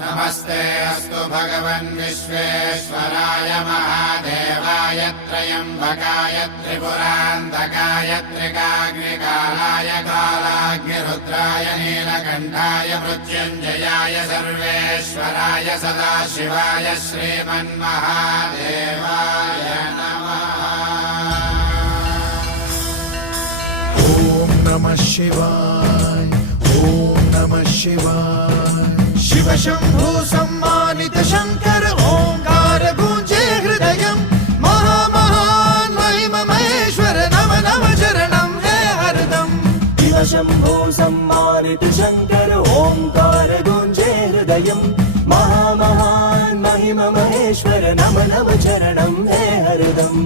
नमस्ते अस्तु भगवन् विश्वेश्वराय महादेवाय त्र्यम्बकाय त्रिपुरान्तकाय त्रिकाग्निकालाय कालाग्निरुद्राय नीलकण्ठाय मृत्युञ्जयाय सर्वेश्वराय सदाशिवाय श्रीमन्महादेवाय नमः। ॐ नमः शिवाय ॐ नमः शिवाय। शिव शंभु सम्मानित शंकर ओंकार गूंजे हृदयं महामहान महिम महेश्वर नम नम चरणं है हरदम। शिव शंभो सम्मानित शंकर ओंकार गूंजे हृदयं महामहान महिम महेश्वर नम नम चरणं है हरदम।